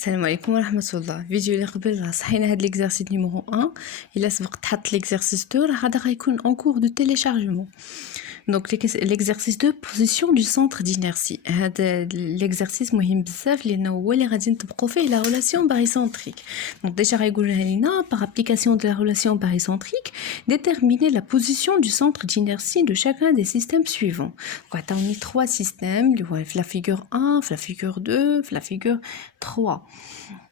السلام عليكم ورحمة الله. فيديو اللي قبل راه صحينا هاد ليكزارسيس نيميرو 1. الا سبق تحط ليكزارسيس 2 راه هذا غيكون اون كور دو تيليشارجمون. دونك ليكزارسيس 2 بوزيسيون دو سنتر دينيرسي. هذا ليكزارسيس مهم بزاف لانه هو اللي غادي نطبقوا فيه لا ريلاسيون باريسنتريك. دونك ديجا غايقولها لينا باغ ابليكاسيون دو لا ريلاسيون باريسنتريك déterminer la position du centre d'inertie de chacun des systèmes suivants. عطاوني 3 systèmes اللي هو في لا فيغور 1 في لا فيغور 2 في لا فيغور 3.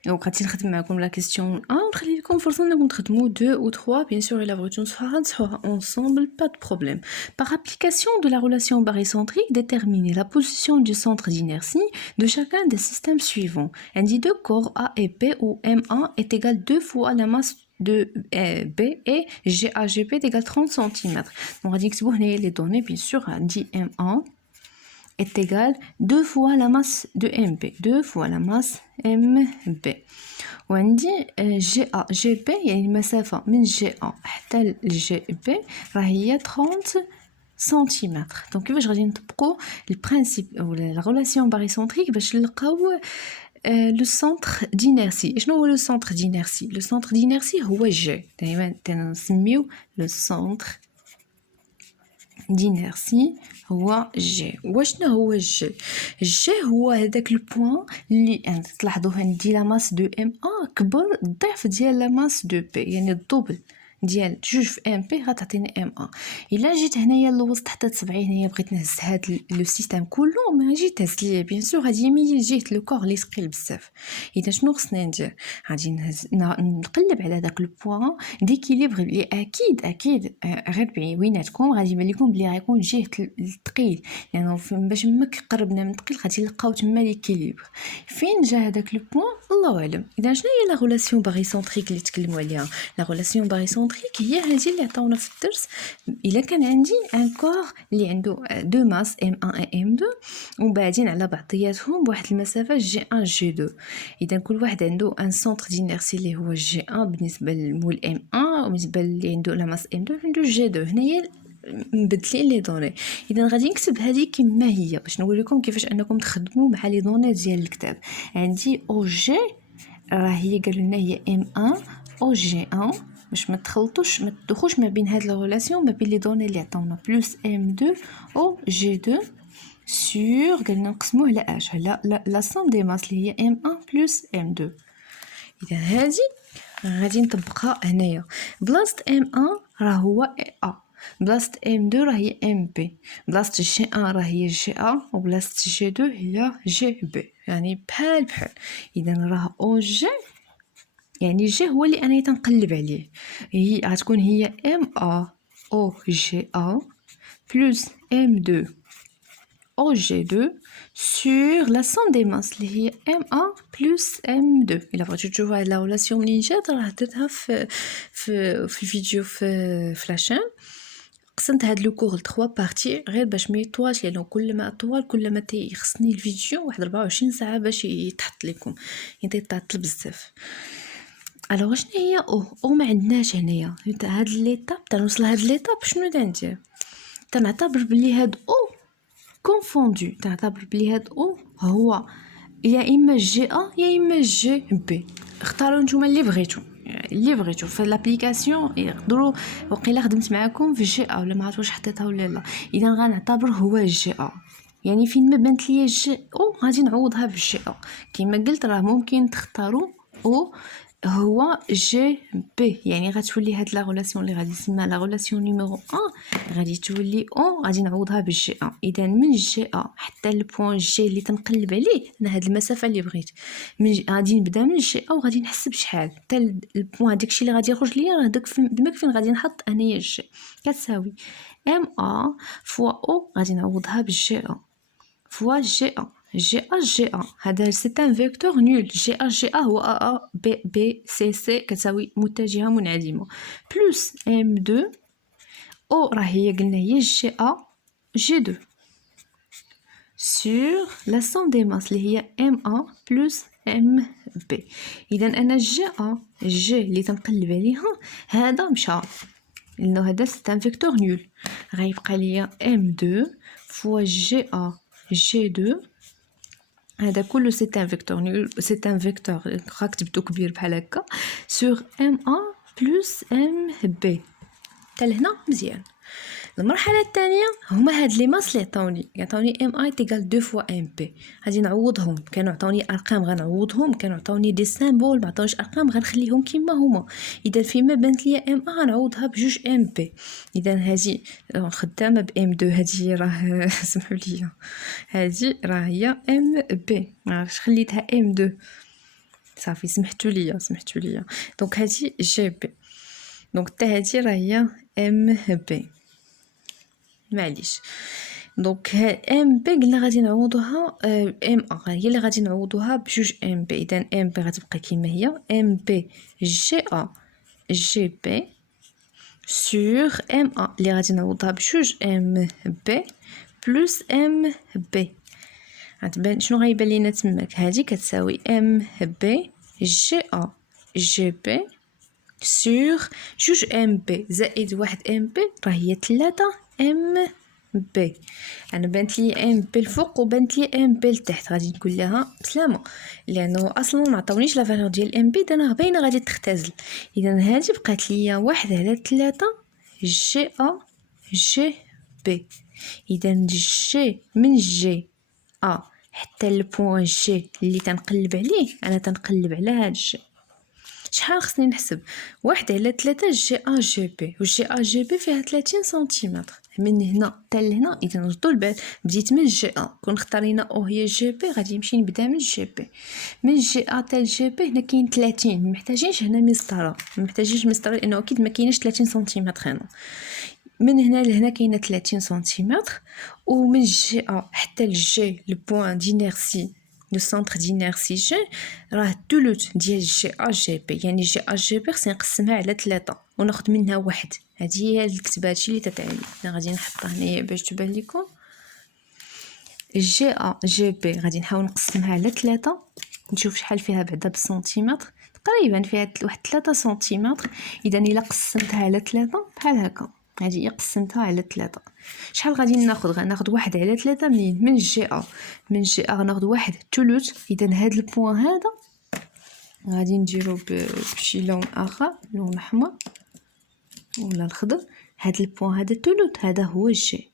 Donc غادي نخدم معكم لا كيسيون 1 ونخلي لكم فرصه انكم تخدموا 2 ou 3 bien sûr الا بغيتو نصحوها ensemble, pas de problème. Par application de la relation barycentrique, déterminer la position du centre d'inertie de chacun des systèmes suivants. Un dit deux corps A et B où M1 est égal 2 fois la masse de B et GAGB est égal 30 cm. Donc غادي نكتبوا هنايا les données bien sûr. Un dit M1 est égal 2 fois la masse de MB, 2 fois la masse MB. وعندي GA GB يعني المسافة من GA حتى GB راهي 30 سنتيمتر. دونك كيفاش غادي نطبقوا البرانسيب ولا لا ريلاسيون باريسنتريك باش نلقاو لو سنتر دينيرسي. شنو هو لو سنتر دينيرسي؟ لو سنتر دينيرسي هو جي. دائما تنسميو لو سنتر دينيرسي هو جي. واشنو هو الجي؟ الجي هو هذاك البوين اللي تلاحظوا عندي لا ماس دو ام ا كبر ضعف ديال لا ماس دو بي، يعني الدوبل ديال جوج في ام بي غتعطيني ام ا. الا جيت هنايا للوسط حتى 70 هنايا بغيت نهز هاد لو سيستيم كله ما جيت تهز ليا بيان سور غادي يميل جهه لو كور لي ثقيل بزاف. اذا شنو خصني ندير؟ غادي نقلب على داك البوين ديكيليبر اللي اكيد غير بيناتكم غادي يبان لكم بلي غيكون جهه الثقيل، لانه يعني باش مك قربنا من الثقيل غادي نلقاو تما ليكيليبر. فين جا هذاك لو بوين الله اعلم. اذا شنو هي لا ريلاسيون باريسنتريك اللي تكلموا عليها؟ لا ريلاسيون باريسنتريك هي هذه اللي عطاونا في الدرس. الا كان عندي ان كور اللي عنده دو ماس M1 و M2 وبعدين على بعضياتهم بواحد المسافه G1 G2، اذا كل واحد عنده ان سنتر دينيرسي اللي هو G1 بالنسبه للمول M1 وبالنسبه اللي عنده لا ماس M2 عنده G2. هنايا مبدلين لي دوني. اذا غادي نكتب هذه كما هي باش نقول لكم كيفاش انكم تخدموا مع لي دوني ديال الكتاب. عندي او جي راه هي قالوا لنا هي M1 او G1 باش ما تخلطوش ما تدخلوش ما بين هاد لا ريلاسيون ما بين لي دوني اللي عطاونا بلس M2 او G2 sur قالنا نقسموه على اش على لا سوم دي ماس اللي هي M1 بلس M2. اذا هذه غادي نطبقها هنايا. بلاصه M1 راه هو A، بلاصه M2 راه هي MB، بلاصه G1 راه هي GA وبلاصه G2 هي GB، يعني بحال. اذا راه او جي يعني جي هو اللي انا تنقلب عليه، هي غتكون هي MA او GA plus M2 au G2 sur la somme des masses اللي هي M1 plus M2. إلا بغيتو تشوفوا هاد لا ريلاسيون منين جات راه درتها في الفيديو في لاشين. قسمت هاد لو كور ل 3 بارتي غير باش ما يطولش، لانه كل ما طول كل ما تيخصني الفيديو واحد 24 ساعه باش يتحط لكم، يعني تيطول بزاف. الوغ شنو هي او ما عندناش هنايا هاد ليطاب تنوصل هاد ليطاب. شنو تندير؟ تنعتبر بلي هاد او كونفوندو، تعتبر بلي هاد او هو يا اما جي ا يا اما جي بي. اختاروا نتوما اللي بغيتو في لابليكاسيون يقدروا. وقيلا خدمت معكم في جي ا ولا ما عرفت واش حطيتها ولا لا. اذا غنعتبر هو جي ا، يعني فين ما بانت ليا جي او غادي نعوضها بالجي ا. كما قلت راه ممكن تختاروا او هو جي بي، يعني غتولي هاد لا ريلاسيون اللي غادي نسميها لا ريلاسيون نيميرو 1 غادي تولي او غادي نعوضها بالجي ا. اذا من جي ا حتى البوين جي اللي تنقلب عليه انا هاد المسافه اللي بغيت غادي نبدا من جي ا وغادي نحسب شحال حتى البوين داكشي اللي غادي يخرج ليا راه داك فين غادي نحط انايا جي كتساوي ام ا فوا او غادي نعوضها بالجي ا فوا جي ا. جي ا جي ا هذا سي ان فيكتور نول. جي ا هو ا بي بي سي سي كتساوي متجهه منعدمه بلس ام 2 او راه هي قلنا هي جي ا جي 2 sur la somme des masses اللي هي M1 plus MB. اذا انا جي ا جي اللي تنقلب عليها هذا مشى لانه هذا سي ان فيكتور نول. غيبقى ليا M2 فوا جي ا جي 2 هذا كله سي ان فيكتور، سي ان فيكتور راك كتبتو كبير بحال هكا سور ام ا بلس ام بي. حتى لهنا مزيان. المرحله الثانيه هما هاد لي ماس اللي عطاوني ام اي تيغال 2 فوا ام بي. غادي نعوضهم، كانوا عطاوني ارقام غنعوضهم، كانوا عطاوني دي سيمبول ما عطاونيش ارقام غنخليهم كيما هما. اذا فيما بانت لي ام ا غنعوضها بجوج ام بي. اذا هذه خدامه ب ام 2، هذه راه سمحوا لي هذه راه هي ام بي، معرفتش خليتها ام 2 صافي. سمحتوا لي دونك هذه جي بي، دونك حتى هذه راه هي ام بي معليش. دونك ام بي قلنا غادي نعوضوها ام ا هي اللي غادي نعوضوها بجوج ام بي. اذا ام بي غتبقى كيما هي ام بي جي ا جي بي سور ام ا اللي غادي نعوضها بجوج ام بي بلس ام بي. غتبان شنو غيبان لينا تماك، هذه كتساوي ام بي جي ا جي بي سور جوج ام بي زائد واحد ام بي راه هي 3 ام بي. انا بانت لي ام بي الفوق وبانت لي ام بي لتحت، غادي نقول لها بسلامه لانه اصلا ما عطاونيش لا فالور ديال ام بي، انا باينه غادي تختزل. اذا هذه بقات لي 1 على 3 جي ا جي بي. اذا جي من جي ا حتى البوين جي اللي تنقلب عليه، انا تنقلب على هذا الجي. شحال خصني نحسب؟ 1 على 3 جي ا جي بي، والجي ا جي بي فيها 30 سنتيمتر من هنا حتى لهنا. اذا ردوا البال، بديت من جي ا كون اختارينا او هي جي بي، غادي نمشي نبدا من جي بي. من جي ا حتى جي بي هنا كاين 30، ما محتاجينش هنا مسطره، ما محتاجينش مسطره لانه اكيد ما كاينش 30 سنتيمتر هنا. من هنا لهنا كاينه 30 سنتيمتر. ومن جي ا حتى الجي البوين دينيرسي لو سونتر دينيرسي جي راه الثلث ديال جي ا جي بي، يعني جي ا جي بي خصني نقسمها على 3 وناخذ منها واحد. هذه هي الكتابه هادشي اللي تتعلم. انا غادي نحطها هنايا باش تبان لكم. جي ا جي بي غادي نحاول نقسمها على 3 نشوف شحال فيها بعدا بالسنتيمتر، تقريبا فيها واحد 3 سنتيمتر. اذا الا قسمتها على 3 بحال هكا، هذه قسمتها على 3 شحال غادي ناخذ؟ غناخذ 1 على 3 منين؟ من جي ا. من جي ا غناخذ واحد ثلث. اذا هذا البوين هذا غادي نديرو بشي لون اخر، لون احمر ولا الخضر. هذا البوين هذا ثلث، هذا هو الجي،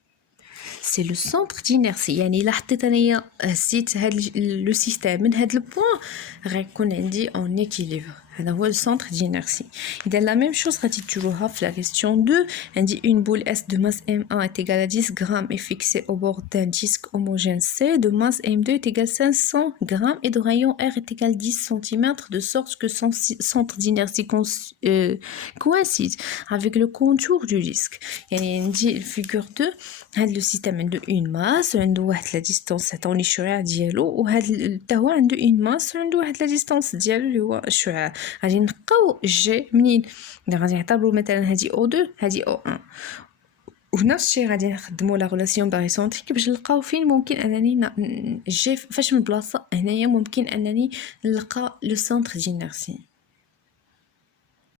سي لو سونتر دينيرسي. يعني الا حطيت انايا هزيت هاد لو سيستيم من هاد البوين غيكون عندي اون ايكيليبر، هذا هو السونتر دينيرسي. اذا لا ميم شوز غادي تديروها في لا كيسيون 2. عندي une boule S de masse M1 est égale à 10 grammes et fixée au bord d'un disque homogène C de masse M2 est égal à 500 grammes et de rayon R est égal à 10 cm de sorte que son centre d'inertie coïncide avec le contour du disque. يعني عندي الفيغور 2 هاد لو سيستيم عنده اون ماس وعنده واحد لا ديستانس عطاوني الشعاع ديالو، وهاد حتى هو عنده اون ماس وعنده واحد لا ديستانس ديالو اللي هو الشعاع. غادي نلقاو جي منين؟ غادي نعتبروا مثلا هذه او 2 هذه او 1، ونفس الشيء غادي نخدموا لا ريلاسيون باريسونتريك باش نلقاو فين ممكن انني جي فاش من بلاصه هنايا ممكن انني نلقى لو سونتر دينيرسي.